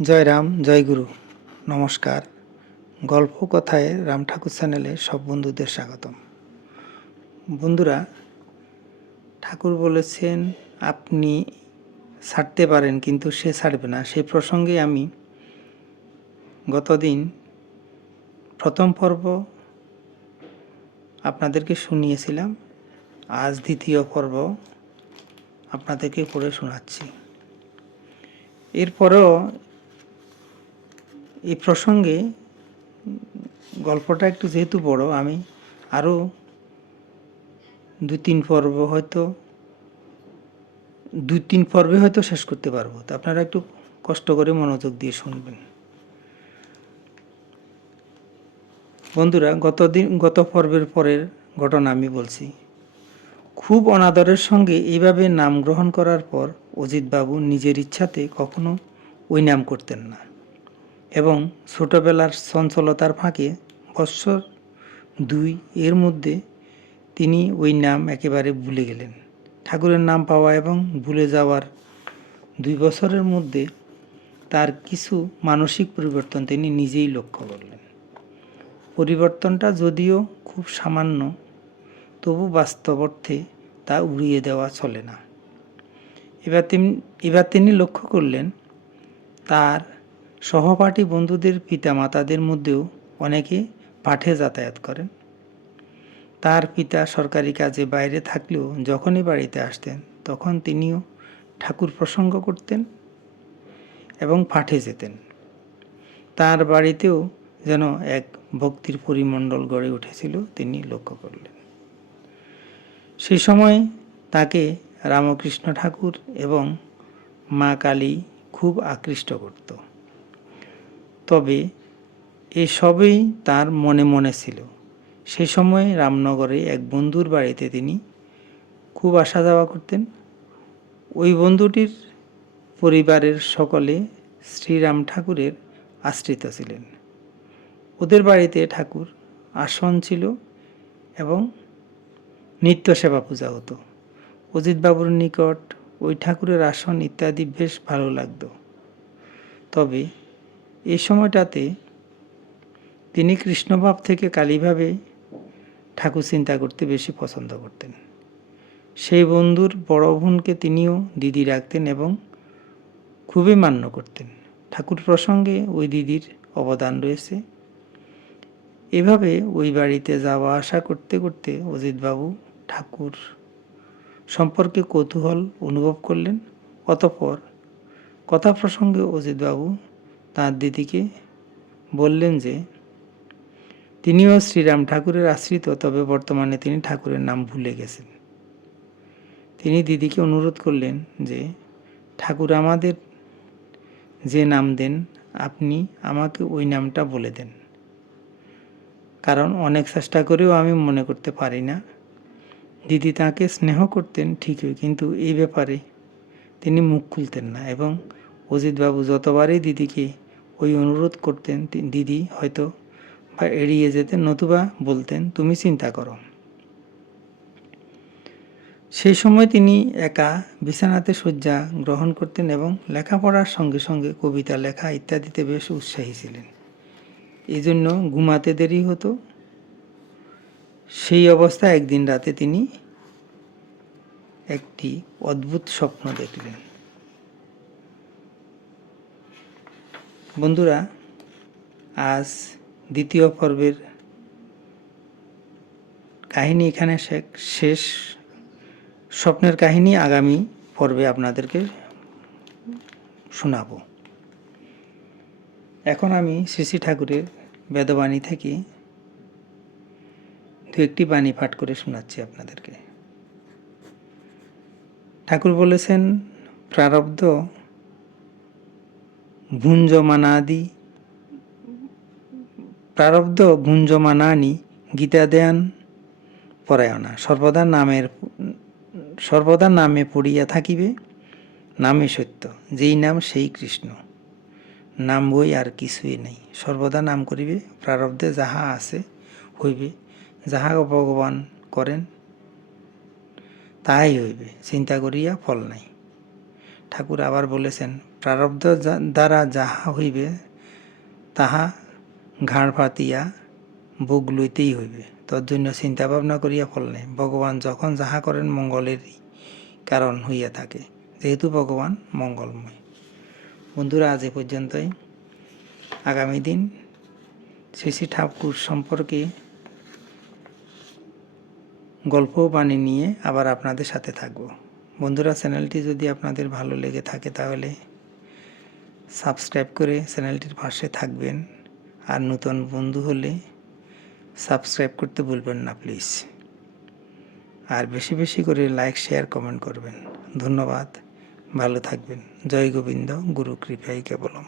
জয় রাম, জয় গুরু, নমস্কার। গল্প কথায় রাম ঠাকুর চ্যানেলে সব বন্ধুদের স্বাগতম। বন্ধুরা, ঠাকুর বলেছেন আপনি ছাড়তে পারেন, কিন্তু সে ছাড়বে না। সেই প্রসঙ্গে আমি গতদিন প্রথম পর্ব আপনাদেরকে শুনিয়েছিলাম। আজ দ্বিতীয় পর্ব আপনাদেরকে পড়ে শোনাচ্ছি। এরপরেও এই প্রসঙ্গে গল্পটা একটু যেহেতু বড়, আমি আরও 2-3 পর্বে হয়তো শেষ করতে পারবো। তো আপনারা একটু কষ্ট করে মনোযোগ দিয়ে শুনবেন। বন্ধুরা, গত পর্বের পরের ঘটনা আমি বলছি। খুব অনাদরের সঙ্গে এইভাবে নাম গ্রহণ করার পর অজিতবাবু নিজের ইচ্ছাতে কখনো ওই নাম করতেন না, এবং ছোটবেলার চঞ্চলতার ফাঁকে বৎসর 2 এর মধ্যে তিনি ওই নাম একেবারে ভুলে গেলেন। ঠাকুরের নাম পাওয়া এবং ভুলে যাওয়ার 2 বছরের মধ্যে তার কিছু মানসিক পরিবর্তন তিনি নিজেই লক্ষ্য করলেন। পরিবর্তনটা যদিও খুব সামান্য, তবু বাস্তব অর্থে তা উড়িয়ে দেওয়া চলে না। এবার তিনি লক্ষ্য করলেন তার সহপাঠী বন্ধুদের পিতামাতাদের মধ্যেও অনেকে পাঠে যাতায়াত করেন। তার পিতা সরকারি কাজে বাইরে থাকলেও যখনই বাড়িতে আসতেন তখন তিনিও ঠাকুর প্রসঙ্গ করতেন এবং পাঠে যেতেন। তার বাড়িতেও যেন এক ভক্তির পরিমণ্ডল গড়ে উঠেছিল, তিনি লক্ষ্য করলেন। সেই সময় তাকে রামকৃষ্ণ ঠাকুর এবং মা কালী খুব আকৃষ্ট করত। তবে এসবই তার মনে মনে ছিল। সেই সময় রামনগরে এক বন্ধুর বাড়িতে তিনি খুব আসা যাওয়া করতেন। ওই বন্ধুটির পরিবারের সকলে শ্রীরাম ঠাকুরের আশ্রিত ছিলেন। ওদের বাড়িতে ঠাকুর আসন ছিল এবং নিত্য সেবা পূজা হতো। অজিতবাবুর নিকট ওই ঠাকুরের আসন ইত্যাদি বেশ ভালো লাগতো। তবে এই সময়টাতে তিনি কৃষ্ণভাব থেকে কালীভাবে ঠাকুর চিন্তা করতে বেশি পছন্দ করতেন। সেই বন্ধুর বড় বোনকে তিনিও দিদি রাখতেন এবং খুবই মান্য করতেন। ঠাকুর প্রসঙ্গে ওই দিদির অবদান রয়েছে। এভাবে ওই বাড়িতে যাওয়া আসা করতে করতে অজিতবাবু ঠাকুর সম্পর্কে কৌতূহল অনুভব করলেন। অতঃপর কথা প্রসঙ্গে অজিতবাবু তাঁর দিদিকে বললেন যে তিনিও শ্রীরাম ঠাকুরের আশ্রিত, তবে বর্তমানে তিনি ঠাকুরের নাম ভুলে গেছেন। তিনি দিদিকে অনুরোধ করলেন যে ঠাকুর আমাদের যে নাম দেন আপনি আমাকে ওই নামটা বলে দেন, কারণ অনেক চেষ্টা করেও আমি মনে করতে পারি না। দিদি তাঁকে স্নেহ করতেন ঠিকই, কিন্তু এই ব্যাপারে তিনি মুখ খুলতেন না, এবং অজিতবাবু যতবারই দিদিকে ওই অনুরোধ করতেন দিদি হয়তো বা এড়িয়ে যেতেন, নতুবা বলতেন তুমি চিন্তা করো। সেই সময় তিনি একা বিছানাতে শয্যা গ্রহণ করতেন এবং লেখাপড়ার সঙ্গে সঙ্গে কবিতা লেখা ইত্যাদিতে বেশ উৎসাহী ছিলেন। এই জন্য ঘুমাতে দেরি হতো। সেই অবস্থায় একদিন রাতে তিনি একটি অদ্ভুত স্বপ্ন দেখলেন। বন্ধুরা, আজ দ্বিতীয় পর্বের কাহিনী এখানে শেষ। স্বপ্নের কাহিনী আগামী পর্বে আপনাদেরকে শোনাব। এখন আমি শ্রী শ্রী ঠাকুরের বেদবাণী থেকে 2-1টি বাণী পাঠ করে শোনাচ্ছি আপনাদেরকে। ঠাকুর বলেছেন, প্রারব্ধ ভুঞ্জমানানি গীতাদেয়ান পরায়ণা, সর্বদা নামে পড়িয়া থাকিবে, নামে সত্য, যেই নাম সেই কৃষ্ণ, নাম বই আর কিছুই নেই। সর্বদা নাম করিবে, প্রারব্ধে যাহা আছে হইবে, যাহা ভগবান করেন তাহাই হইবে, চিন্তা করিয়া ফল নাই। ঠাকুর আবার বলেছেন, প্রারব্ধ দ্বারা যাহা হইবে তাহা ঘাড় পাতিয়া বুক লইতেই হইবে। তজ্জন্য চিন্তা ভাবনা করিয়া ফল নেই। ভগবান যখন যাহা করেন মঙ্গলেরই কারণ হইয়া থাকে, যেহেতু ভগবান মঙ্গলময়। বন্ধুরা, আজ এ পর্যন্তই। আগামী দিন শ্রী শ্রী ঠাকুর সম্পর্কে গল্প বাণী নিয়ে আবার আপনাদের সাথে থাকব। বন্ধুরা, চ্যানেলটি যদি আপনাদের ভালো লেগে থাকে তাহলে সাবস্ক্রাইব করে চ্যানেলটির পাশে থাকবেন। আর নতুন বন্ধু হলে সাবস্ক্রাইব করতে ভুলবেন না প্লিজ। আর বেশি বেশি করে লাইক, শেয়ার, কমেন্ট করবেন। ধন্যবাদ, ভালো থাকবেন। জয় গোবিন্দ, গুরু কৃপাই কেবলম।